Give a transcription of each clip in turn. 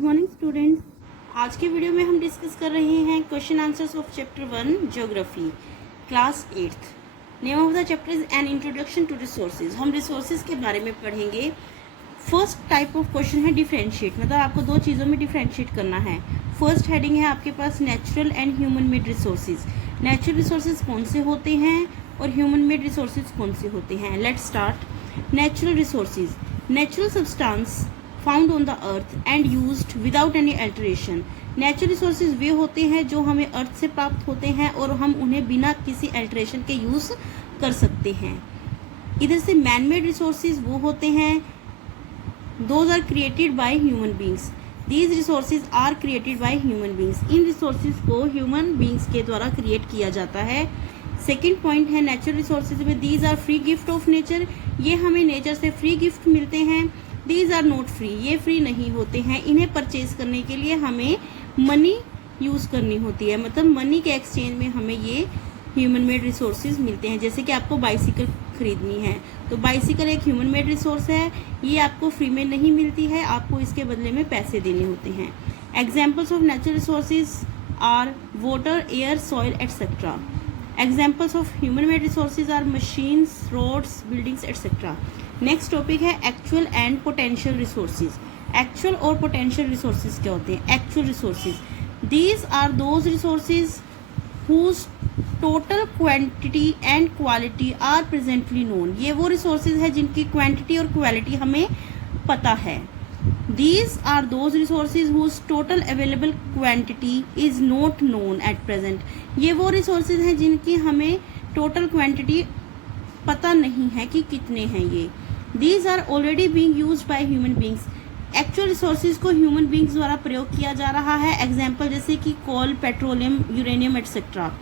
Good morning students. आज के video में हम डिस्कस कर रहे हैं question answers of chapter 1 geography class 8th। Name of the chapter is an introduction to resources. हम रिसोर्सेज के बारे में पढ़ेंगे। फर्स्ट टाइप ऑफ क्वेश्चन है डिफरेंशिएट, मतलब आपको दो चीज़ों में डिफरेंशिएट करना है। फर्स्ट हेडिंग है आपके पास natural and human made resources. Natural resources कौन से होते हैं और ह्यूमन मेड रिसोर्सेज कौन से होते हैं। Let's start. Natural resources, natural substance found on the earth and used without any alteration. Natural resources वे होते हैं जो हमें अर्थ से प्राप्त होते हैं और हम उन्हें बिना किसी अल्टरेशन के यूज़ कर सकते हैं। इधर से मैन मेड रिसोर्सेज वो होते हैं those are created by human beings. These resources are created by human beings. इन रिसोर्सेज को ह्यूमन बींग्स के द्वारा क्रिएट किया जाता है। सेकेंड पॉइंट है नेचुरल रिसोर्सेज में these are free gift of nature. ये हमें नेचर से फ्री गिफ्ट मिलते हैं। दीज आर नॉट फ्री, ये फ्री नहीं होते हैं। इन्हें परचेज करने के लिए हमें मनी यूज़ करनी होती है, मतलब मनी के एक्सचेंज में हमें ये ह्यूमन मेड रिसोर्सेज मिलते हैं। जैसे कि आपको बाइसिकल खरीदनी है तो बाइसिकल एक ह्यूमन मेड रिसोर्स है, ये आपको फ्री में नहीं मिलती है, आपको इसके बदले में पैसे देने होते हैं। Examples of natural resources are water, air, soil etcetera. Examples of human made resources are machines, roads, buildings etcetera. Next topic है actual and potential resources. Actual और पोटेंशियल रिसोर्सेज क्या होते हैं। Actual resources, these are those resources whose total quantity and quality are presently known. ये वो resources है जिनकी quantity और क्वालिटी हमें पता है। These are those resources whose total available quantity is not known at present. ये वो रिसोर्सेज हैं जिनकी हमें टोटल क्वांटिटी पता नहीं है कि कितने हैं ये। These are already being use by human beings. Actual resources को ह्यूमन बींग्स द्वारा प्रयोग किया जा रहा है। एग्जाम्पल जैसे कि कोल, पेट्रोलियम, यूरेनियम एटसेट्रा।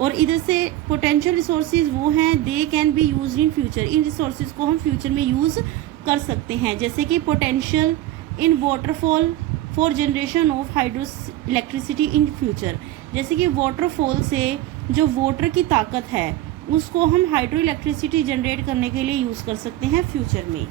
और इधर से पोटेंशियल रिसोर्सेज वो हैं they can be use in future. In resources को हम फ्यूचर में यूज कर सकते हैं, जैसे कि potential in waterfall for generation of hydro electricity in future. जैसे कि वाटरफॉल से जो वाटर की ताकत है उसको हम हाइड्रो इलेक्ट्रिसिटी जनरेट करने के लिए यूज कर सकते हैं फ्यूचर में।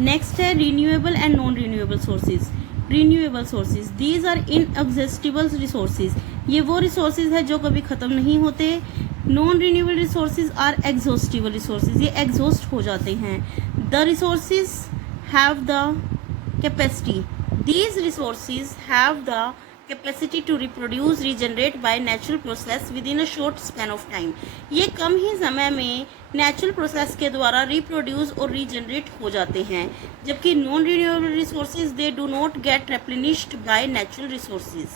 नेक्स्ट है renewable and non renewable sources. Renewable sources, these are inexhaustible resources. ये वो रिसोर्सेज है जो कभी खत्म नहीं होते। Non renewable resources are exhaustible resources, ये एग्जॉस्ट हो जाते हैं। The resources have the capacity, these resources have the capacity to reproduce regenerate by natural process within a short span of time. ये कम ही समय में नेचुरल प्रोसेस के द्वारा रिप्रोड्यूस और रीजनरेट हो जाते हैं। जबकि non renewable resources they do not get replenished by natural resources.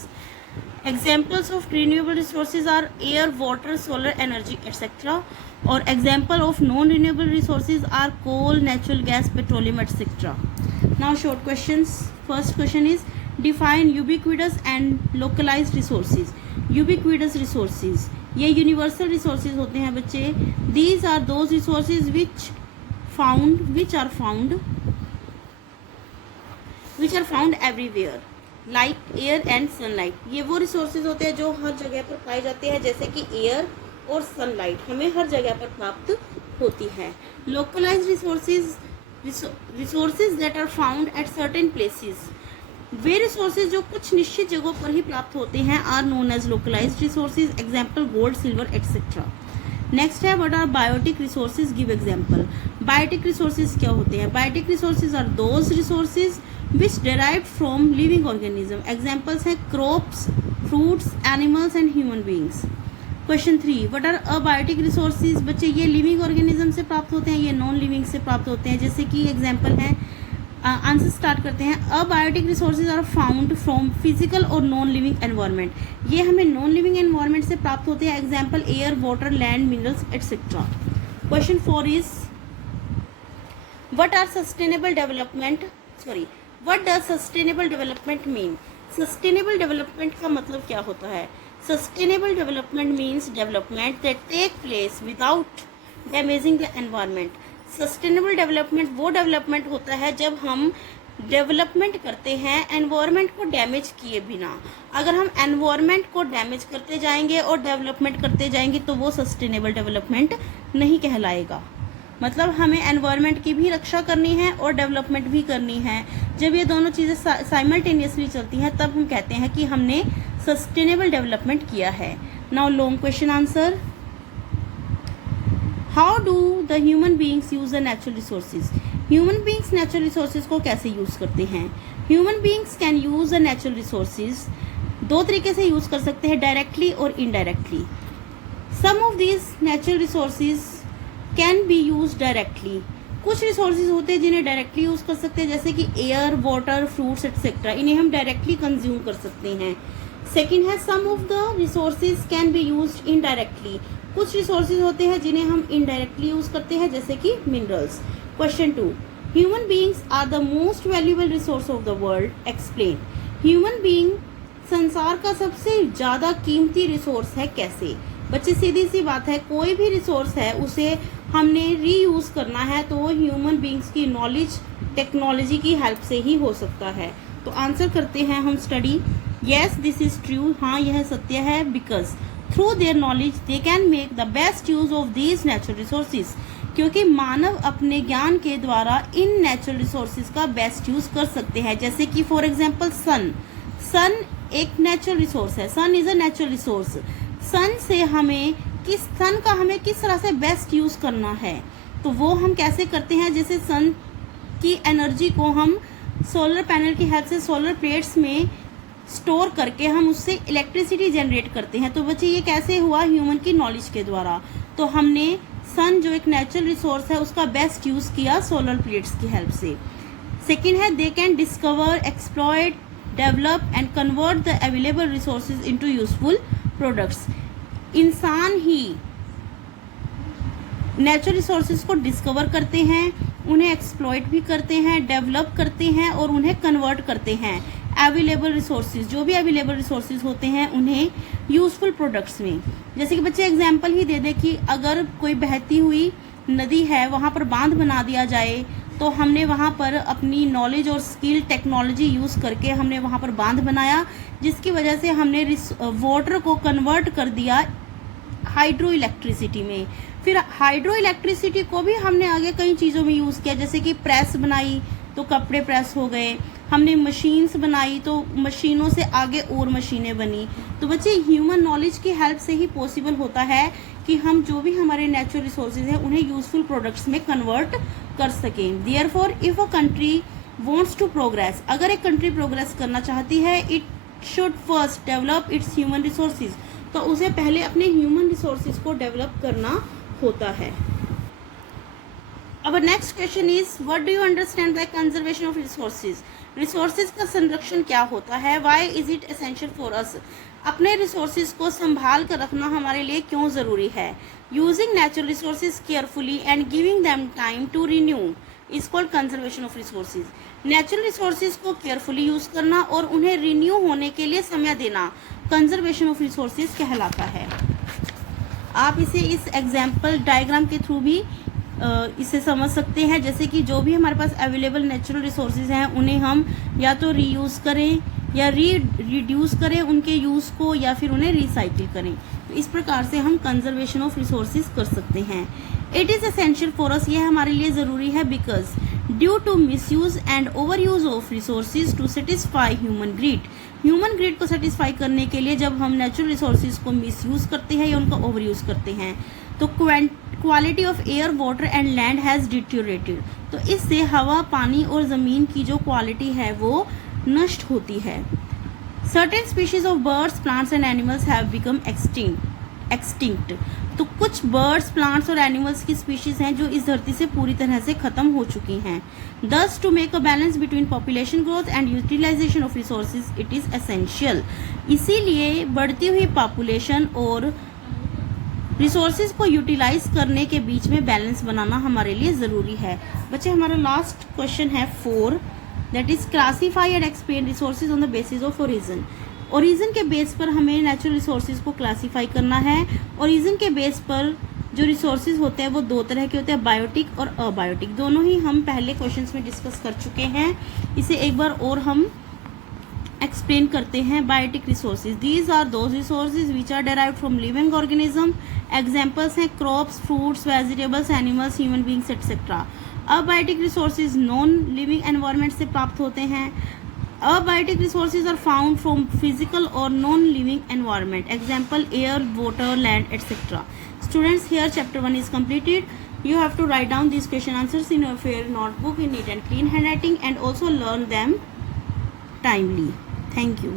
Examples of renewable resources are air, water, solar energy etcetera. और example of non renewable resources are coal, natural gas, petroleum etcetera. Now short questions. First question is define ubiquitous and localised resources. Ubiquitous resources ये universal resources होते हैं बच्चे। These are those resources which are found everywhere like air and sunlight. ये वो resources होते हैं जो हर जगह पर पाए जाते हैं, जैसे कि एयर और सनलाइट हमें हर जगह पर प्राप्त होती है। Localised resources that are found at certain places. वे रिसोर्सेज जो कुछ निश्चित जगहों पर ही प्राप्त होते हैं are known as localised resources. Example gold, silver etcetera. Next है what are biotic resources, give example. Biotic resources क्या होते हैं। Biotic resources are those resources which derived from living organism. Examples हैं crops, fruits, animals and human beings. Question 3, what are abiotic resources. बच्चे ये living organism से प्राप्त होते हैं, ये नॉन लिविंग से प्राप्त होते हैं। जैसे कि एग्जाम्पल है, आंसर स्टार्ट करते हैं। Abiotic resources are found from physical और नॉन लिविंग एनवायरनमेंट। ये हमें नॉन लिविंग एनवायरनमेंट से प्राप्त होते हैं। Example air, water, land, minerals etcetera. Question 4 is what does sustainable development mean. Sustainable development का मतलब क्या होता है। Sustainable development means development that take place without damaging the environment. Sustainable development वो डेवलपमेंट होता है जब हम डेवलपमेंट करते हैं एनवायरनमेंट को डैमेज किए बिना। अगर हम एनवायरनमेंट को डैमेज करते जाएंगे और डेवलपमेंट करते जाएंगे तो वो सस्टेनेबल डेवलपमेंट नहीं कहलाएगा। मतलब हमें एनवायरनमेंट की भी रक्षा करनी है और डेवलपमेंट भी करनी है। जब ये दोनों चीज़ें साइमल्टेनियसली चलती हैं तब हम कहते हैं कि हमने सस्टेनेबल डेवलपमेंट किया है। Now long question answer, how do the human beings use the natural resources. Human beings natural resources को कैसे यूज करते हैं? Human beings can use the natural resources दो तरीके से यूज कर सकते हैं, डायरेक्टली और indirectly. Some of these natural resources can be use directly. कुछ रिसोर्सेज होते हैं जिन्हें डायरेक्टली यूज कर सकते हैं, जैसे कि एयर, वाटर, फ्रूट्स एक्सेट्रा, इन्हें हम डायरेक्टली कंज्यूम कर सकते हैं। सेकेंड है some of the resources can be use indirectly. कुछ रिसोर्सेज होते हैं जिन्हें हम इनडायरेक्टली यूज करते हैं, जैसे कि minerals. Question 2, human beings are the most valuable resource of the world, explain. Human being संसार का सबसे ज्यादा कीमती रिसोर्स है, कैसे? बच्चे सीधी सी बात है, कोई भी रिसोर्स है उसे हमने रीयूज करना है तो वो ह्यूमन बींग्स की नॉलेज, टेक्नोलॉजी की हेल्प से ही हो सकता है। तो आंसर करते हैं हम study, yes this is true, हाँ यह सत्य है, because through their knowledge they can make the best use of these natural resources. क्योंकि मानव अपने ज्ञान के द्वारा इन नेचुरल रिसोर्सेज का बेस्ट यूज कर सकते हैं। जैसे कि फॉर एग्जांपल सन एक नेचुरल रिसोर्स है, सन इज अ नेचुरल रिसोर्स। सन का हमें किस तरह से बेस्ट यूज करना है, तो वो हम कैसे करते हैं, जैसे सन की एनर्जी को हम सोलर पैनल की हेल्प से सोलर प्लेट्स में स्टोर करके हम उससे इलेक्ट्रिसिटी जनरेट करते हैं। तो बच्चे ये कैसे हुआ, ह्यूमन की नॉलेज के द्वारा। तो हमने सन जो एक नेचुरल रिसोर्स है उसका बेस्ट यूज किया सोलर प्लेट्स की हेल्प से। सेकेंड है they can discover, exploit, develop and convert the available resources into useful products. इंसान ही नेचुरल रिसोर्सेज को डिस्कवर करते हैं, उन्हें एक्सप्लॉइट भी करते हैं, डेवलप करते हैं और उन्हें कन्वर्ट करते हैं अवेलेबल रिसोर्सेज, जो भी अवेलेबल रिसोर्सेज होते हैं उन्हें यूजफुल प्रोडक्ट्स में। जैसे कि बच्चे एग्जांपल ही दे दें कि अगर कोई बहती हुई नदी है वहाँ पर बांध बना दिया जाए, तो हमने वहाँ पर अपनी नॉलेज और स्किल, टेक्नोलॉजी यूज़ करके हमने वहाँ पर बांध बनाया, जिसकी वजह से हमने वाटर को कन्वर्ट कर दिया हाइड्रो इलेक्ट्रिसिटी में। फिर हाइड्रो इलेक्ट्रिसिटी को भी हमने आगे कई चीज़ों में यूज़ किया, जैसे कि प्रेस बनाई तो कपड़े प्रेस हो गए, हमने मशीन्स बनाई तो मशीनों से आगे और मशीनें बनी। तो बच्चे ह्यूमन नॉलेज की हेल्प से ही पॉसिबल होता है कि हम जो भी हमारे नेचुरल रिसोर्सेज हैं उन्हें यूजफुल प्रोडक्ट्स में कन्वर्ट कर सकें। Therefore if a country wants to progress, अगर एक कंट्री प्रोग्रेस करना चाहती है, it should first develop its human resources, तो उसे पहले अपने ह्यूमन रिसोर्सेज को डेवलप करना होता है। अब next question is what do you understand by conservation of resources. Resources का संरक्षण क्या होता है, why is it essential for अस। अपने रिसोर्सेज को संभाल कर रखना हमारे लिए क्यों ज़रूरी है। Using natural resources carefully and giving them time to renew is called conservation of resources. Natural resources को केयरफुली यूज करना और उन्हें रिन्यू होने के लिए समय देना कंजर्वेशन ऑफ रिसोर्सेज कहलाता है। आप इसे इस एग्जाम्पल डायग्राम के थ्रू भी इसे समझ सकते हैं, जैसे कि जो भी हमारे पास अवेलेबल नेचुरल रिसोर्सेज हैं उन्हें हम या तो रीयूज़ करें या रिड्यूस करें उनके यूज़ को, या फिर उन्हें रिसाइकिल करें। तो इस प्रकार से हम कंजर्वेशन ऑफ रिसोर्सेज कर सकते हैं। It is essential for us, यह हमारे लिए ज़रूरी है, because due to misuse and over use of resources to satisfy human greed को सेटिस्फाई करने के लिए जब हम नेचुरल रिसोर्सेज को मिसयूज करते हैं या उनका ओवर यूज करते हैं तो quality of air, water and land has deteriorated. तो इससे हवा, पानी और ज़मीन की जो क्वालिटी है वो नष्ट होती है। Certain species of birds, plants and animals have become extinct. तो कुछ बर्ड्स, प्लांट्स और एनिमल्स की स्पीशीज हैं जो इस धरती से पूरी तरह से खत्म हो चुकी हैं। Thus to make a balance between population growth and utilisation of resources it is essential. इसीलिए बढ़ती हुई पॉपुलेशन और रिसोर्सेज को यूटिलाइज करने के बीच में बैलेंस बनाना हमारे लिए ज़रूरी है। बच्चे हमारा लास्ट क्वेश्चन है 4, that is classify and explain resources on the basis of origin. Origin के बेस पर हमें नेचुरल रिसोर्सेज को क्लासीफाई करना है। ओरिजिन के बेस पर जो रिसोर्सेज होते हैं वो दो तरह के होते हैं, बायोटिक और अबायोटिक। दोनों ही हम पहले क्वेश्चंस में डिस्कस कर चुके हैं, इसे एक बार और हम एक्सप्लेन करते हैं biotic resources. These are those resources which are derived from living organism. Examples हैं crops, fruits, vegetables, animals, human beings etcetera. Abiotic resources non living environment से प्राप्त होते हैं। Abiotic resources are found from physical और non living environment. Example air, water, land etcetera. Students, here chapter 1 is completed. You have to write down these question answers in your fair notebook in neat and clean handwriting and also learn them timely. Thank you.